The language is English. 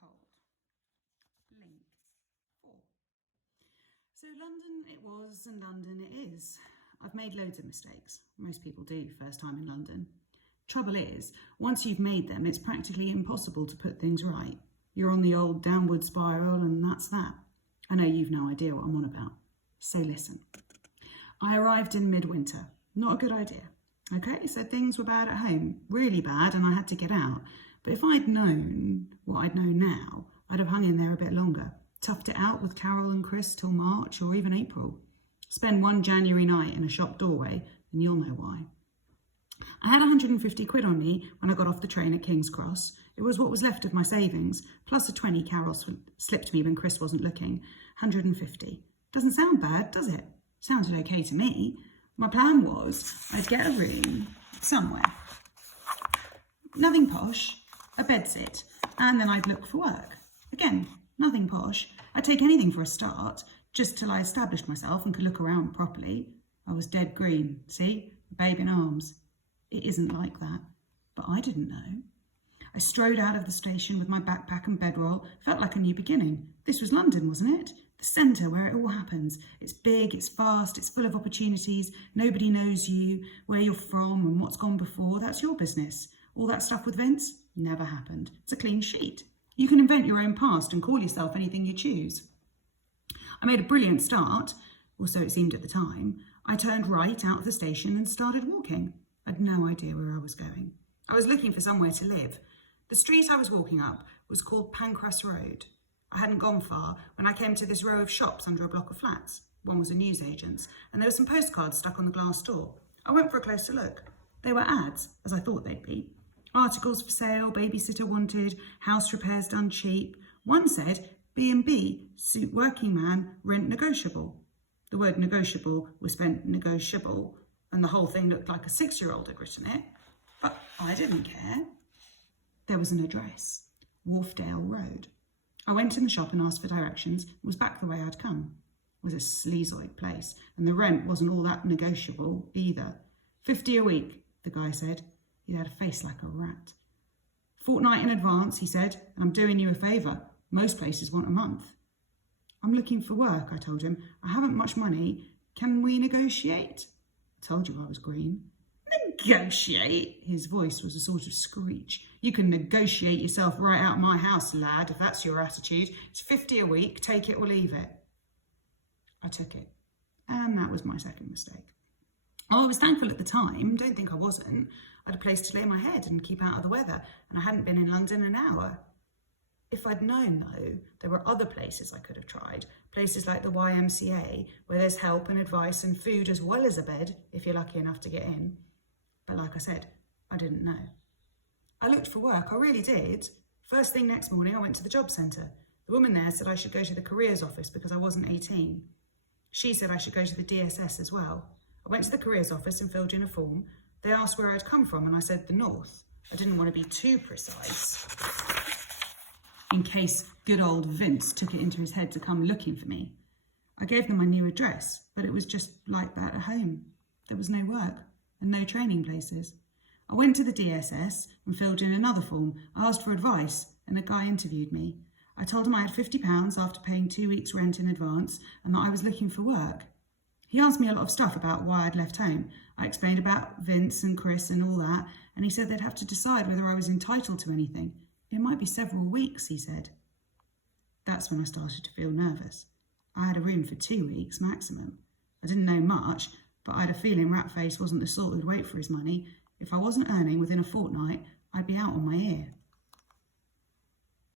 cold. Link 4. So London it was and London it is. I've made loads of mistakes. Most people do first time in London. Trouble is, once you've made them, it's practically impossible to put things right. You're on the old downward spiral and that's that. I know you've no idea what I'm on about. So listen. I arrived in midwinter. Not a good idea. Okay, so things were bad at home. Really bad, and I had to get out. But if I'd known what I'd know now, I'd have hung in there a bit longer. Toughed it out with Carol and Chris till March or even April. Spend one January night in a shop doorway, and you'll know why. I had 150 quid on me when I got off the train at King's Cross. It was what was left of my savings, plus a 20 Carol slipped me when Chris wasn't looking. 150. Doesn't sound bad, does it? Sounded okay to me. My plan was I'd get a room somewhere. Nothing posh, a bedsit, and then I'd look for work. Again, nothing posh. I'd take anything for a start, just till I established myself and could look around properly. I was dead green, see? Babe in arms. It isn't like that, but I didn't know. I strode out of the station with my backpack and bedroll. Felt like a new beginning. This was London, wasn't it? The centre where it all happens. It's big, it's fast, it's full of opportunities. Nobody knows you, where you're from and what's gone before. That's your business. All that stuff with Vince never happened. It's a clean sheet. You can invent your own past and call yourself anything you choose. I made a brilliant start, or so it seemed at the time. I turned right out of the station and started walking. I had no idea where I was going. I was looking for somewhere to live. The street I was walking up was called Pancras Road. I hadn't gone far when I came to this row of shops under a block of flats. One was a newsagent's, and there were some postcards stuck on the glass door. I went for a closer look. They were ads, as I thought they'd be. Articles for sale, babysitter wanted, house repairs done cheap. One said, B&B, suit working man, rent negotiable. The word negotiable was spent negotiable, and the whole thing looked like a 6-year-old had written it. But I didn't care. There was an address, Wharfdale Road. I went in the shop and asked for directions. It was back the way I'd come. It was a sleazoid place, and the rent wasn't all that negotiable either. 50 a week, the guy said. He had a face like a rat. Fortnight in advance, he said, and I'm doing you a favour. Most places want a month. I'm looking for work, I told him. I haven't much money. Can we negotiate? I told you I was green. Negotiate? His voice was a sort of screech. You can negotiate yourself right out of my house, lad, if that's your attitude. It's 50 a week, take it or leave it. I took it. And that was my second mistake. Oh, I was thankful at the time. Don't think I wasn't. I had a place to lay my head and keep out of the weather, and I hadn't been in London an hour. If I'd known, though, there were other places I could have tried. Places like the YMCA, where there's help and advice and food as well as a bed, if you're lucky enough to get in. But like I said, I didn't know. I looked for work, I really did. First thing next morning, I went to the job centre. The woman there said I should go to the careers office because I wasn't 18. She said I should go to the DSS as well. I went to the careers office and filled in a form. They asked where I'd come from and I said the north. I didn't want to be too precise, in case good old Vince took it into his head to come looking for me. I gave them my new address, but it was just like that at home. There was no work and no training places. I went to the DSS and filled in another form. I asked for advice and a guy interviewed me. I told him I had £50 after paying 2 weeks' rent in advance and that I was looking for work. He asked me a lot of stuff about why I'd left home. I explained about Vince and Chris and all that, and he said they'd have to decide whether I was entitled to anything. It might be several weeks, he said. That's when I started to feel nervous. I had a room for 2 weeks maximum. I didn't know much, but I had a feeling Ratface wasn't the sort who'd wait for his money. If I wasn't earning within a fortnight, I'd be out on my ear.